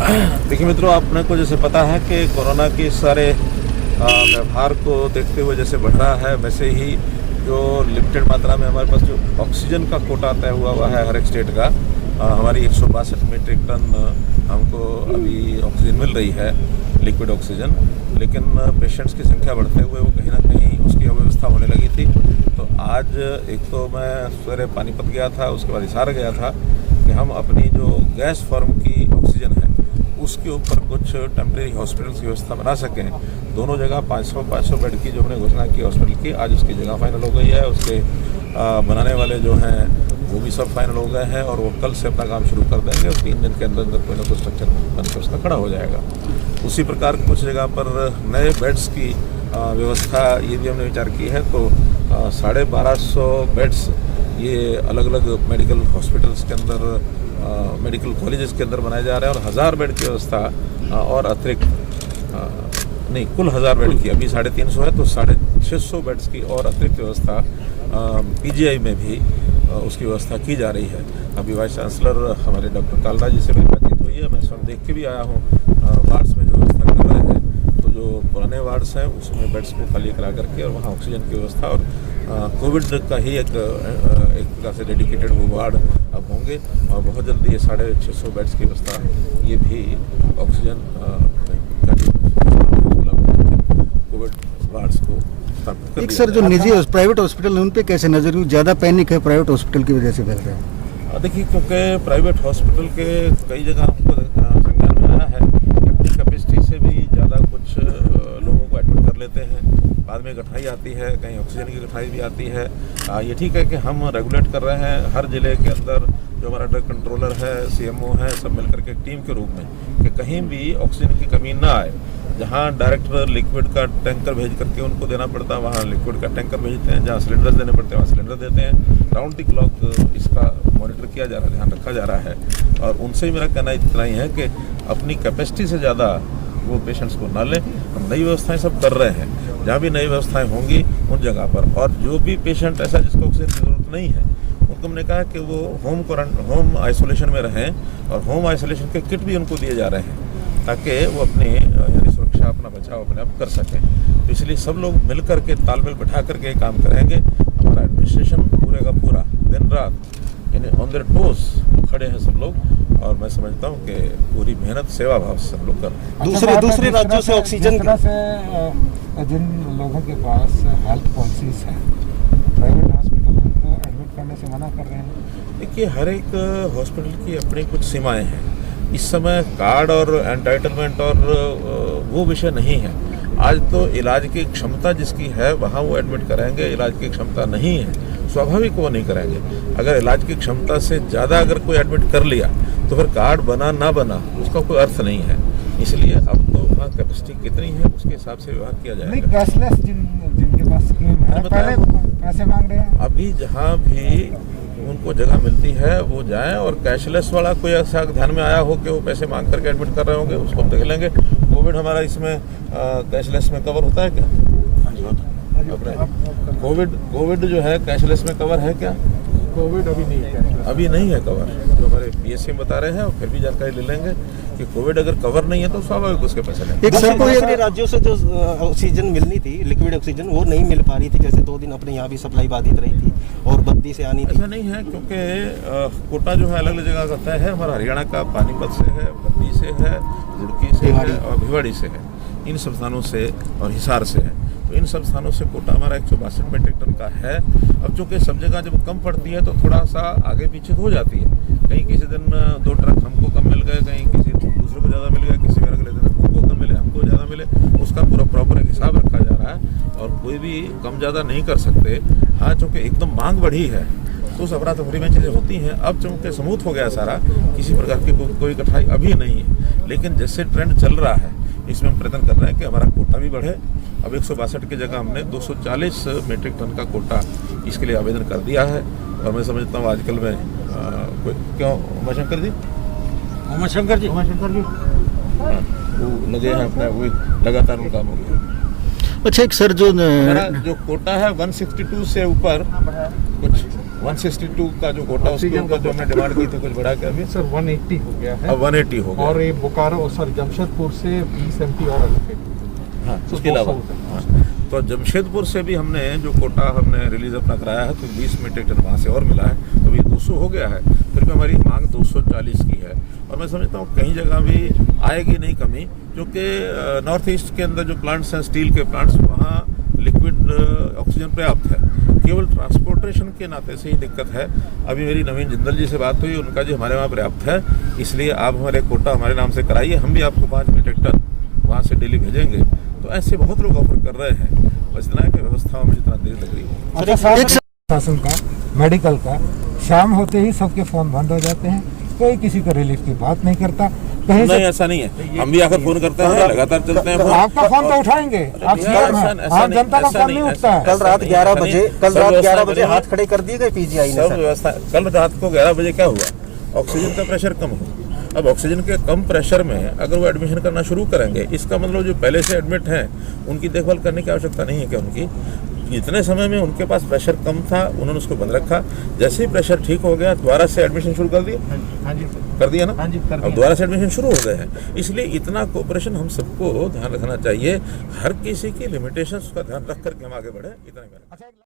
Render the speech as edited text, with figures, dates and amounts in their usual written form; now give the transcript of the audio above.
देखिए मित्रों, आपने को जैसे पता है कि कोरोना के सारे व्यवहार को देखते हुए जैसे बढ़ रहा है, वैसे ही जो लिमिटेड मात्रा में हमारे पास जो ऑक्सीजन का कोटा तय हुआ है हर एक स्टेट का, हमारी 162 मीट्रिक टन हमको अभी ऑक्सीजन मिल रही है, लिक्विड ऑक्सीजन। लेकिन पेशेंट्स की संख्या बढ़ते हुए वो कहीं ना कहीं उसकी अव्यवस्था होने लगी थी। तो आज एक तो मैं सवेरे पानीपत गया था, उसके बाद हिसार गया था कि हम अपनी जो गैस फॉर्म की ऑक्सीजन है उसके ऊपर कुछ टेम्प्रेरी हॉस्पिटल्स की व्यवस्था बना सकें। दोनों जगह 500 बेड की जो हमने घोषणा की हॉस्पिटल की, आज उसकी जगह फाइनल हो गई है। उसके बनाने वाले जो हैं वो भी सब फाइनल हो गए हैं और वो कल से अपना काम शुरू कर देंगे और 3 दिन के अंदर अंदर कोई ना कोई स्ट्रक्चर बनकर उसका खड़ा हो जाएगा। उसी प्रकार कुछ जगह पर नए बेड्स की व्यवस्था ये भी हमने विचार की है। तो 1250 बेड्स ये अलग अलग मेडिकल हॉस्पिटल्स के अंदर, मेडिकल कॉलेजेस के अंदर बनाए जा रहे हैं और 1000 बेड की व्यवस्था और अतिरिक्त नहीं, कुल 1000 बेड की, अभी 350 है तो 650 बेड्स की और अतिरिक्त व्यवस्था पीजीआई में भी उसकी व्यवस्था की जा रही है। अभी वाइस चांसलर हमारे डॉक्टर कालरा जी से मेरी बातचीत हुई है, मैं स्वयं देख के भी आया हूँ वार्ड्स में जो व्यवस्था कर रहे हैं। तो जो पुराने वार्ड्स हैं उसमें बेड्स को खाली करा करके और वहाँ ऑक्सीजन की व्यवस्था और कोविड का ही एक प्रकार से डेडिकेटेड वो वार्ड अब होंगे और बहुत जल्दी ये 650 बेड्स की व्यवस्था ये भी ऑक्सीजन कोविड वार्ड्स को स्थापित कर। एक सर, जो निजी प्राइवेट हॉस्पिटल है उन पे कैसे नजर, ज़्यादा पैनिक है प्राइवेट हॉस्पिटल की वजह से फैल रहा है? देखिए, क्योंकि प्राइवेट हॉस्पिटल के कई जगह हमको संज्ञान में आया है कि अपनी कैपेसिटी से भी ज़्यादा कुछ लोगों को एडमिट कर लेते हैं, बाद में कठिनाई आती है, कहीं ऑक्सीजन की कठिनाई भी आती है। ये ठीक है कि हम रेगुलेट कर रहे हैं हर जिले के अंदर जो हमारा ड्रग कंट्रोलर है, सीएमओ है, सब मिलकर के एक टीम के रूप में कि कहीं भी ऑक्सीजन की कमी ना आए। जहाँ डायरेक्ट लिक्विड का टैंकर भेज करके उनको देना पड़ता है वहाँ लिक्विड का टैंकर भेजते हैं, जहाँ सिलेंडर देने पड़ते हैं वहाँ सिलेंडर देते हैं। राउंड द क्लॉक इसका मॉनिटर किया जा रहा है, ध्यान रखा जा रहा है। और उनसे ही मेरा कहना इतना ही है कि अपनी कैपेसिटी से ज़्यादा वो पेशेंट्स को ना लें। हम नई व्यवस्थाएं सब कर रहे हैं, जहाँ भी नई व्यवस्थाएं होंगी उन जगह पर, और जो भी पेशेंट ऐसा जिसको ऑक्सीजन की ज़रूरत नहीं है उनको हमने कहा कि वो होम आइसोलेशन में रहें और होम आइसोलेशन के किट भी उनको दिए जा रहे हैं ताकि वो अपनी सुरक्षा, अपना बचाव अपने आप कर सकें। तो इसलिए सब लोग मिल करके तालमेल बैठा करके काम करेंगे। हमारा एडमिनिस्ट्रेशन पूरे का पूरा दिन रात यानी ऑन देयर टोज खड़े हैं सब लोग, और मैं समझता हूँ कि पूरी मेहनत सेवा भाव से सब लोग कर रहे हैं। दूसरे राज्यों से ऑक्सीजन से जिन लोगों के पास हेल्थ पॉलिसीज हैं, प्राइवेट हॉस्पिटल उनको एडमिट करने से मना कर रहे हैं। देखिए, हर एक हॉस्पिटल की अपनी कुछ सीमाएं हैं। इस समय कार्ड और एंटाइटलमेंट और वो विषय नहीं है। आज तो इलाज की क्षमता जिसकी है वहाँ वो एडमिट कराएंगे, इलाज की क्षमता नहीं है स्वाभाविक वो नहीं कराएंगे। अगर इलाज की क्षमता से ज़्यादा अगर कोई एडमिट कर लिया तो फिर कार्ड बना ना बना उसका कोई अर्थ नहीं है। इसलिए अब तो वहाँ कैपेसिटी कितनी है उसके हिसाब से व्यवहार किया जाएगा। नहीं, कैशलेस जिनके पास स्कीम है पहले पैसे मांग रहे हैं। अभी जहाँ भी उनको जगह मिलती है वो जाएं, और कैशलेस वाला कोई ऐसा ध्यान में आया हो कि वो पैसे मांग करके एडमिट कर रहे होंगे उसको हम देख लेंगे। कोविड हमारा इसमें कैशलेस में कवर होता है क्या? अपने कोविड जो है कैशलेस में कवर है क्या? कोविड अभी नहीं है कवर। जो हमारे पीएससी बता रहे हैं और फिर भी जानकारी ले लेंगे कि कोविड अगर कवर नहीं है तो स्वाभाविक उसके पैसे लेंगे। एक सर, दूसरे राज्यों से जो ऑक्सीजन मिलनी थी, लिक्विड ऑक्सीजन, वो नहीं मिल पा रही थी। जैसे 2 दिन अपने यहाँ भी सप्लाई बाधित रही थी और बद्दी से आनी थी। ऐसा नहीं है, क्योंकि कोटा जो है अलग अलग जगह का तय है। हमारा हरियाणा का पानीपत से है, बद्दी से है, रुड़की से है और भिवाड़ी से है। इन सब स्थानों से और हिसार से है। तो इन सब स्थानों से कोटा हमारा 162 मीट्रिक टन का है। अब चूँकि सब जगह जब कम पड़ती है तो थोड़ा सा आगे पीछे हो जाती है। कहीं किसी दिन 2 ट्रक हमको कम मिल गए, कहीं किसी दूसरे को ज़्यादा मिल गया, किसी अगले दिन उनको कम मिले, हमको ज़्यादा मिले। उसका पूरा प्रॉपर एक हिसाब रखा जा रहा है और कोई भी कम ज़्यादा नहीं कर सकते। हाँ, चूँकि एकदम मांग बढ़ी है तो उस अफरा तफरी में चीज़ें होती हैं। अब चूँकि स्मूथ हो गया सारा, किसी प्रकार की कोई कठिनाई अभी नहीं है। लेकिन जैसे ट्रेंड चल रहा है इसमें हम प्रयत्न कर रहे हैं कि हमारा कोटा भी बढ़े। अब 162 की जगह हमने 240 मीट्रिक टन का कोटा इसके लिए आवेदन कर दिया है। और मैं समझता हूँ आजकल में क्यों उमाशंकर जी वो लगे हैं अपने, वो लगातार उनका काम हो गया। अच्छा, एक सर, जो कोटा है 162 से ऊपर कुछ 162 का जो कोटा ऑक्सीजन उसका जो हमने डिमांड की थी कुछ बढ़ा के अभी सर 180 हो गया है। अब 180 हो गया। और ये बोकारो सर जमशेदपुर से 20 MT और एलोकेट। हाँ, तो उसके अलावा 200 हाँ, तो जमशेदपुर से भी हमने जो कोटा हमने रिलीज अपना कराया है तो 20 मीट्रिक टन वहाँ से और मिला है, तो ये 200 हो गया है। फिर भी हमारी मांग 240 की है और मैं समझता हूँ कहीं जगह भी आएगी नहीं कमी, क्योंकि नॉर्थ ईस्ट के अंदर जो प्लांट्स हैं स्टील के प्लांट्स, वहाँ लिक्विड ऑक्सीजन पर्याप्त है, केवल ट्रांसपोर्टेशन के नाते से ही दिक्कत है। अभी मेरी नवीन जिंदल जी से बात हुई, उनका जी हमारे वहाँ पर्याप्त है, इसलिए आप हमारे कोटा हमारे नाम से कराइए, हम भी आपको 5 मीट्रिक टन वहाँ से डेली भेजेंगे। तो ऐसे बहुत लोग ऑफर कर रहे हैं, बस इतना है कि व्यवस्थाओं में जितना देर लग रही है। अच्छा, शासन का, मेडिकल का, शाम होते ही सबके फोन बंद हो जाते हैं, कोई किसी को रिलीफ की बात नहीं करता। कहीं नहीं, ऐसा नहीं है, हम भी आकर फोन करते हैं, लगातार चलते हैं फोन। आपका फोन तो उठाएंगे, आप सीएम हैं, आम जनता का फोन नहीं उठता है। कल रात 11 बजे हाथ खड़े कर दिए गए पीजीआई ने सब व्यवस्था। कल रात को 11 बजे क्या हुआ, ऑक्सीजन का प्रेशर कम हो। अब ऑक्सीजन के कम प्रेशर में अगर वो एडमिशन करना शुरू करेंगे, इसका मतलब जो पहले से एडमिट हैं उनकी देखभाल करने की आवश्यकता नहीं है क्या उनकी? इतने समय में उनके पास प्रेशर कम था, उन्होंने उसको बंद रखा, जैसे ही प्रेशर ठीक हो गया दोबारा से एडमिशन शुरू कर दिया। हाँ जी कर दिया ना? हाँ जी, कर अब दिया। दोबारा से एडमिशन शुरू हो गए हैं, इसलिए इतना कोऑपरेशन हम सबको ध्यान रखना चाहिए। हर किसी की लिमिटेशंस का ध्यान रख करके हम आगे बढ़े, इतना ही।